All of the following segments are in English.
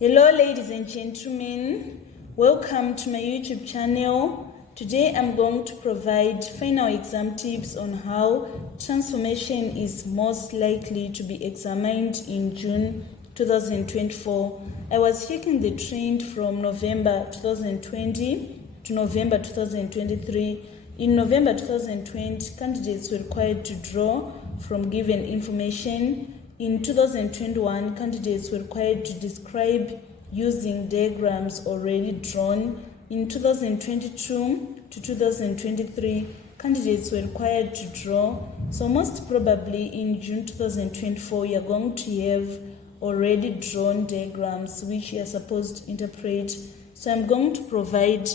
Hello ladies and gentlemen, welcome to my YouTube channel. Today I'm going to provide final exam tips on how transformation is most likely to be examined in June 2024. I was checking the trend from November 2020 to November 2023. In November 2020, candidates were required to draw from given information. In 2021, candidates were required to describe using diagrams already drawn. In 2022 to 2023, candidates were required to draw. So most probably in June 2024, you are going to have already drawn diagrams which you are supposed to interpret. So I'm going to provide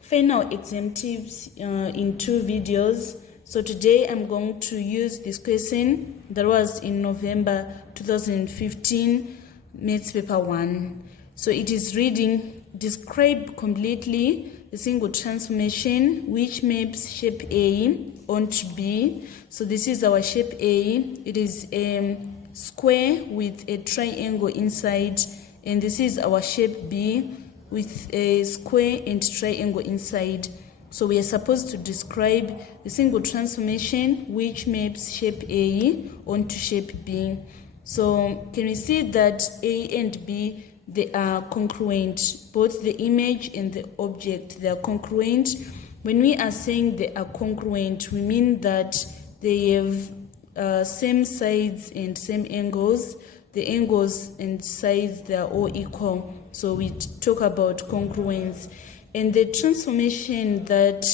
final exam tips in two videos. So today I'm going to use this question that was in November 2015, Maths Paper 1. So it is reading, describe completely the single transformation which maps shape A onto B. So this is our shape A. It is a square with a triangle inside, and this is our shape B with a square and triangle inside. So we are supposed to describe the single transformation which maps shape A onto shape B. So can we see that A and B, they are congruent? Both the image and the object, they are congruent. When we are saying they are congruent, we mean that they have same sides and same angles. The angles and sides, they are all equal. So we talk about congruence. And the transformation that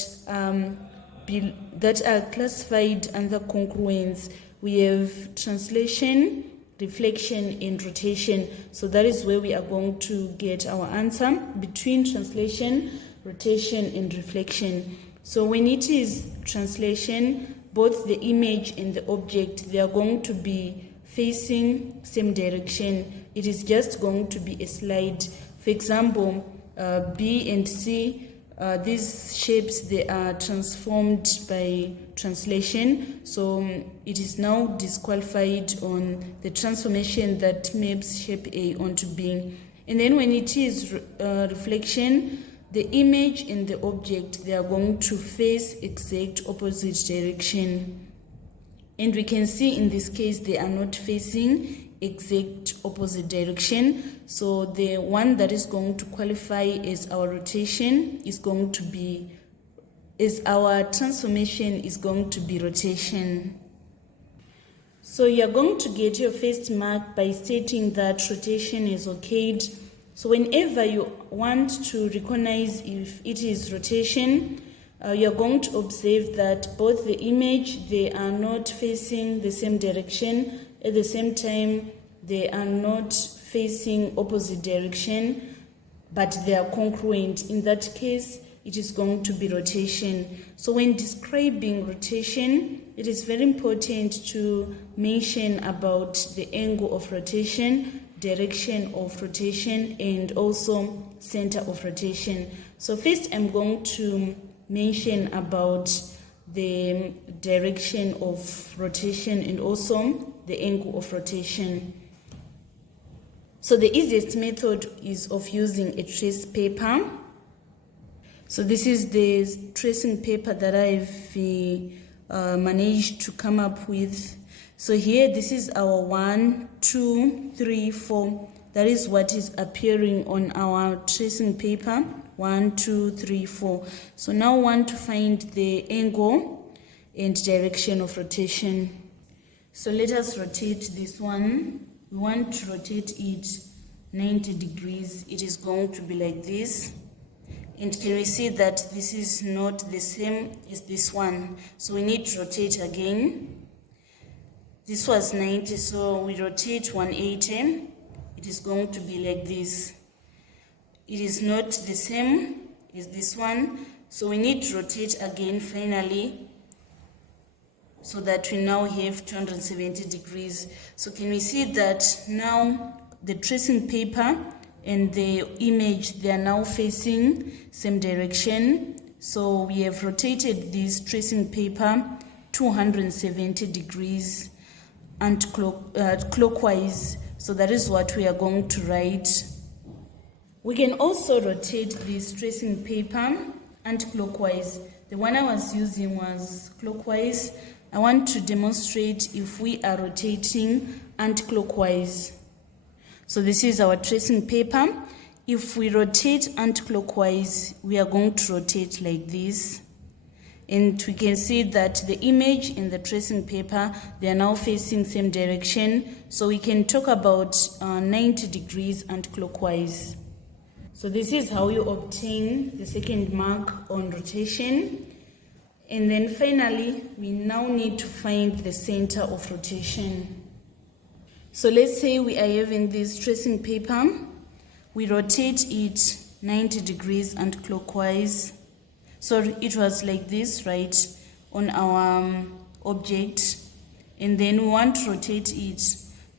are classified under congruence, we have translation, reflection, and rotation. So that is where we are going to get our answer between translation, rotation, and reflection. So when it is translation, both the image and the object, they are going to be facing same direction. It is just going to be a slide. For example, B and C, these shapes, they are transformed by translation. So it is now disqualified on the transformation that maps shape A onto B. And then when it is reflection, the image and the object, they are going to face exact opposite direction. And we can see in this case, they are not facing exact opposite direction. So the one that is going to qualify as our rotation is going to be, as our transformation is going to be rotation. So you are going to get your first mark by stating that rotation is okayed. So whenever you want to recognize if it is rotation, you are going to observe that both the image, they are not facing the same direction. At the same time, they are not facing opposite direction, but they are congruent. In that case, it is going to be rotation. So when describing rotation, it is very important to mention about the angle of rotation, direction of rotation, and also center of rotation. So first I'm going to mention about the direction of rotation and also the angle of rotation. So the easiest method is of using a trace paper. So this is the tracing paper that I've managed to come up with. So here, this is our 1, 2, 3, 4. That is what is appearing on our tracing paper. 1, 2, 3, 4. So now I want to find the angle and direction of rotation. So let us rotate this one. We want to rotate it 90 degrees. It is going to be like this. And can we see that this is not the same as this one? So we need to rotate again. This was 90, so we rotate 180. It is going to be like this. It is not the same as this one. So we need to rotate again finally, so that we now have 270 degrees. So can we see that now the tracing paper and the image, they are now facing same direction. So we have rotated this tracing paper 270 degrees and clockwise. So that is what we are going to write We can also rotate this tracing paper anti-clockwise. The one I was using was clockwise. I want to demonstrate if we are rotating anti-clockwise. So this is our tracing paper. If we rotate anti-clockwise, we are going to rotate like this. And we can see that the image and the tracing paper, they are now facing same direction. So we can talk about 90 degrees anti-clockwise. So this is how you obtain the second mark on rotation. And then finally, we now need to find the center of rotation. So let's say we are having this tracing paper. We rotate it 90 degrees anti-clockwise. So it was like this, right, on our object. And then we want to rotate it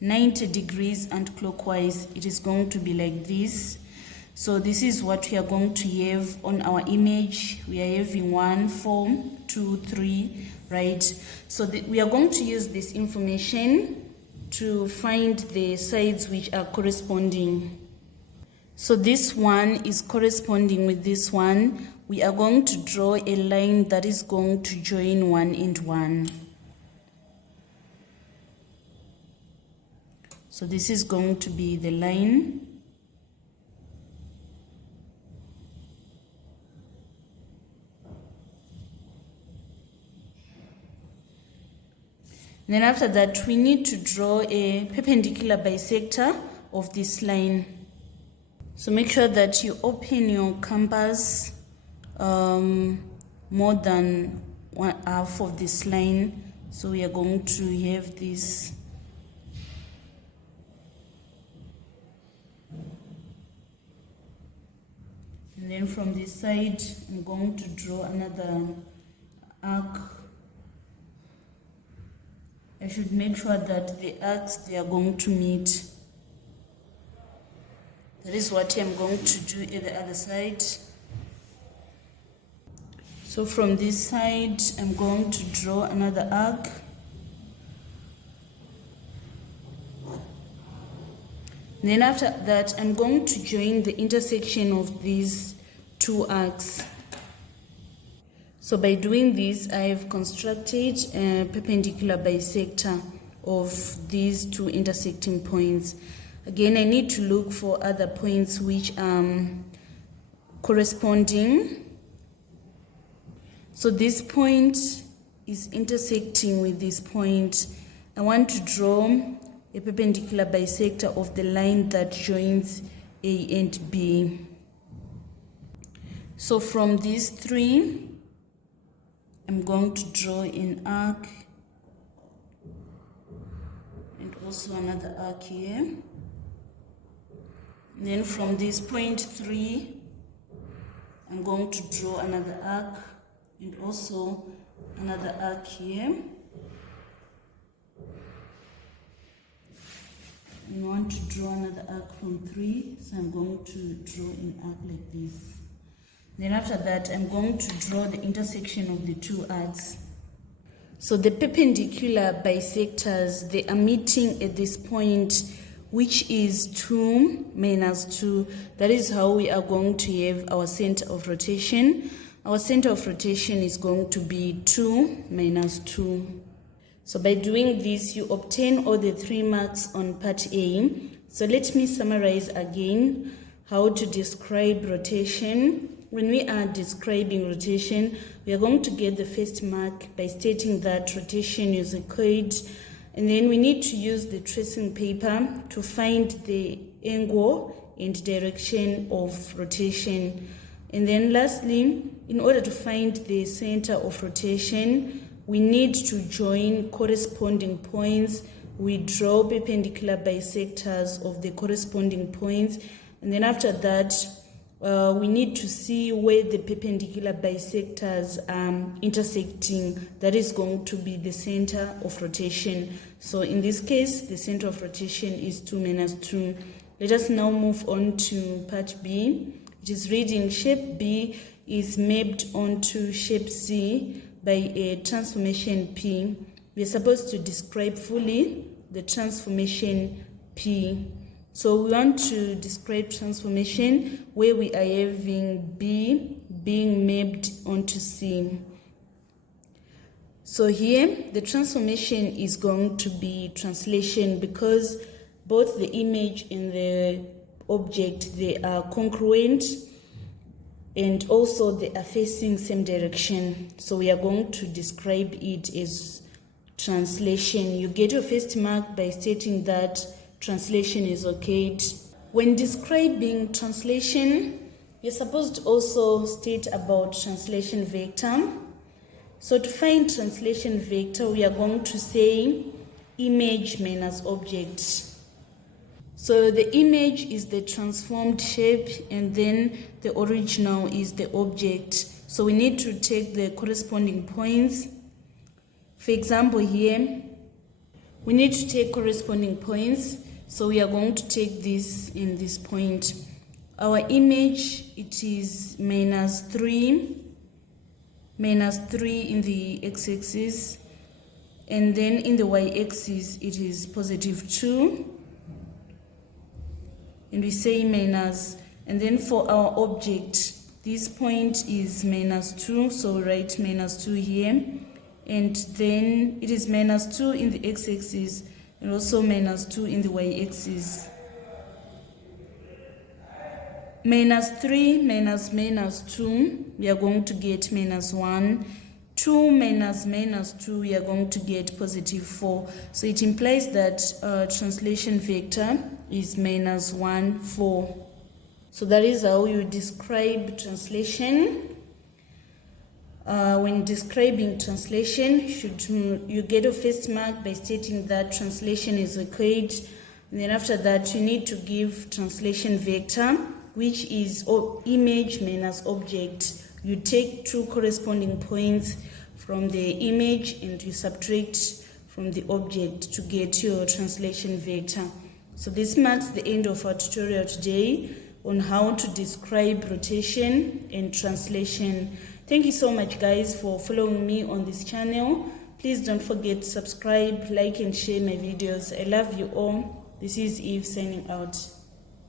90 degrees anti-clockwise. It is going to be like this. So this is what we are going to have on our image. We are having 1, 4, 2, 3, right? So we are going to use this information to find the sides which are corresponding. So this one is corresponding with this one. We are going to draw a line that is going to join 1 and 1. So this is going to be the line. Then after that, we need to draw a perpendicular bisector of this line. So make sure that you open your compass more than half of this line. So we are going to have this. And then from this side, I'm going to draw another arc. I should make sure that the arcs, they are going to meet. That is what I'm going to do at the other side. So from this side, I'm going to draw another arc. Then after that, I'm going to join the intersection of these two arcs. So by doing this, I have constructed a perpendicular bisector of these two intersecting points. Again, I need to look for other points which are corresponding. So this point is intersecting with this point. I want to draw a perpendicular bisector of the line that joins A and B. So from these three, I'm going to draw an arc and also another arc here. And then from this point 3, I'm going to draw another arc and also another arc here. And I want to draw another arc from 3, so I'm going to draw an arc like this. Then after that, I'm going to draw the intersection of the two arcs. So the perpendicular bisectors, they are meeting at this point, which is 2 minus 2. That is how we are going to have our center of rotation. Our center of rotation is going to be 2 minus 2. So by doing this, you obtain all the 3 marks on part A. So let me summarize again how to describe rotation. When we are describing rotation, we are going to get the first mark by stating that rotation is occurred, and then we need to use the tracing paper to find the angle and direction of rotation. And then lastly, in order to find the center of rotation, we need to join corresponding points. We draw perpendicular bisectors of the corresponding points, and then after that, we need to see where the perpendicular bisectors are intersecting. That is going to be the center of rotation. So in this case, the center of rotation is 2 minus 2. Let us now move on to part B. It is reading shape B is mapped onto shape C by a transformation P. We are supposed to describe fully the transformation P. So we want to describe transformation where we are having B being mapped onto C. So here the transformation is going to be translation, because both the image and the object, they are congruent, and also they are facing same direction. So we are going to describe it as translation. You get your first mark by stating that translation is okay. When describing translation, you're supposed to also state about translation vector. So to find translation vector, we are going to say image minus object. So the image is the transformed shape, and then the original is the object. So we need to take the corresponding points. For example, here, we need to take corresponding points. So we are going to take this in this point. Our image, it is minus 3 in the x-axis, and then in the y-axis it is positive 2, and we say minus, and then for our object this point is minus 2, so we write minus 2 here, and then it is minus 2 in the x-axis and also minus 2 in the y-axis. Minus 3 minus minus 2, we are going to get minus 1. 2 minus minus 2, we are going to get positive 4. So it implies that translation vector is minus 1, 4. So that is how you describe translation. When describing translation, you get a first mark by stating that translation is okay. And then after that, you need to give translation vector, which is image minus object. You take two corresponding points from the image and you subtract from the object to get your translation vector. So this marks the end of our tutorial today on how to describe rotation and translation. Thank you so much, guys, for following me on this channel. Please don't forget to subscribe, like, and share my videos. I love you all. This is Eve signing out.